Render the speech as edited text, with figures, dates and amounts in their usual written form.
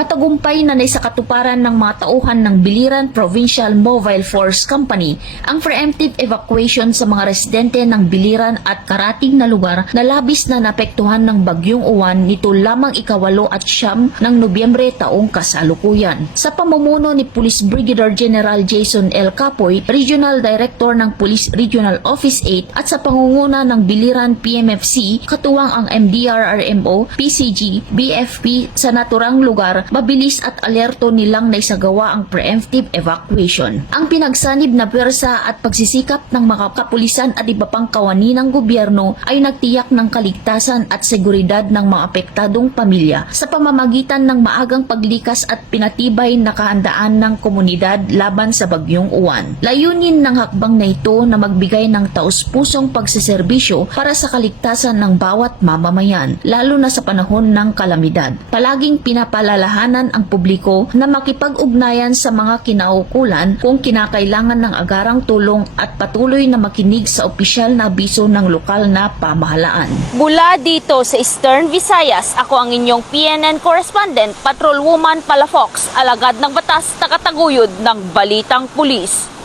Matagumpay na naisakatuparan ng mga tauhan ng Biliran Provincial Mobile Force Company ang preemptive evacuation sa mga residente ng Biliran at karating na lugar na labis na naapektuhan ng Bagyong Uwan nito lamang ika-8 at 9 ng Nobyembre taong kasalukuyan. Sa pamumuno ni Police Brigadier General Jason L. Capoy, Regional Director ng Police Regional Office 8 at sa pangunguna ng Biliran PMFC, katuwang ang MDRRMO, PCG, BFP sa naturang lugar, mabilis at alerto nilang naisagawa ang preemptive evacuation. Ang pinagsanib na pwersa at pagsisikap ng mga kapulisan at iba pang kawani ng gobyerno ay nagtiyak ng kaligtasan at seguridad ng mga apektadong pamilya sa pamamagitan ng maagang paglikas at pinatibay na kahandaan ng komunidad laban sa Bagyong Uwan. Layunin ng hakbang na ito na magbigay ng taus-pusong pagseserbisyo para sa kaligtasan ng bawat mamamayan, lalo na sa panahon ng kalamidad. Palaging pinapalalahanan ang publiko na makipag-ugnayan sa mga kinaukulan kung kinakailangan ng agarang tulong at patuloy na makinig sa opisyal na abiso ng lokal na pamahalaan. Mula dito sa Eastern Visayas, ako ang inyong PNN correspondent, Patrolwoman Palafox, alagad ng batas, takataguyod ng Balitang Pulis.